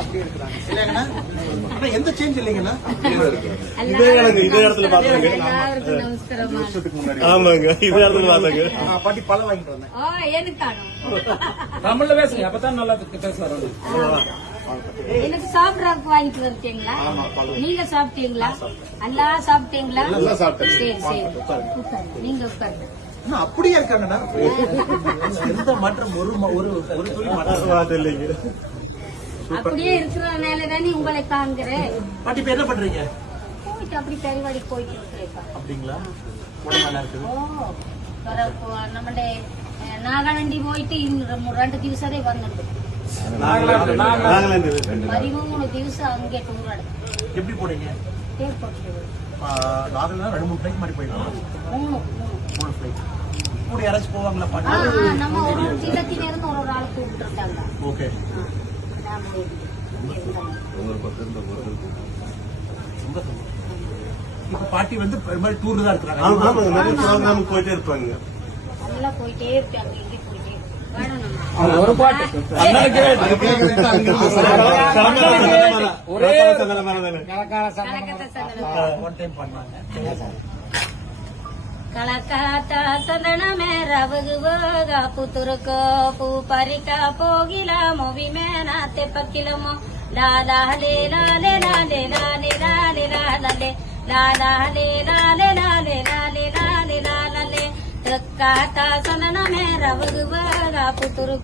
அப்படியே இருக்கிறாங்க இல்லைங்கண்ணா? ஆனா எந்த சேஞ்ச் இல்லைங்கண்ணா? இதே இடத்துல பாத்தாங்க. ஆமாங்க, இதே இடத்துல பாத்தாங்க. பாட்டி பழம் வாங்கிட்டு வந்தேன். தமிழ்ல பேசுங்க, அப்பதான் நல்லா பேசுவாரு. எனக்கு சாப்பிடறதுக்கு வாங்கிட்டு வந்துட்டீங்களா? நீங்க சாப்பிட்டீங்களா? எல்லாம் சாப்பிட்டீங்களா? சரி சரி, நீங்க உட்காருங்க. அப்படியே இருக்காங்கண்ணா. எந்த மாற்றம் ஒரு துளி மாற்றம் இல்லைங்க. அப்படியே இருக்கிறதுனால தானே உங்களை காண்கிறேன். பாட்டி இப்ப என்ன பண்றீங்க? போயிட்டு அப்படி பெருவாடி போயிட்டு இருக்கிறேன். அப்படிங்களா? நல்லா இருக்குது. നമ്മുടെ നാഗാലാൻഡിൽ പോയിട്ട് 2 ദിവസമേ വന്നിട്ടു. 13 ദിവസം அங்கே டூர். எப்படி போறீங்க? ஏர்போர்ட்ல. நாகலாந்து 2-3 ஃளைட் மாதிரி போயிடலாம். 3 ஃளைட். கூட யாராச்சும் போவாங்களா பாட்டி? நம்ம ஒரு சிலத்தில இருந்து ஒரு ஆள் கூப்பிட்டு இருக்காங்க. ஓகே. இப்ப பாட்டி வந்து பெரும்பாலும் டூர் தான் இருக்காங்க. ஆமாங்க, நிறைய ப்ரோக்ராம் போயிட்டே இருப்பாங்க. நல்லா போயிட்டே இருப்பாங்க. இங்கே போயிட்டே ஒரு பாட்டு కళకాత సందనమే రవగువగా పుతురుకో పూ పరిక పోగిల మొవి మేనా తెప్పకిలమో లాలే లాలే లాలే లాలే లాలే లాలే లాలే లాలే లాలే లాలే లాలే లాలే కాత సందనమే రవగువగా పుతురు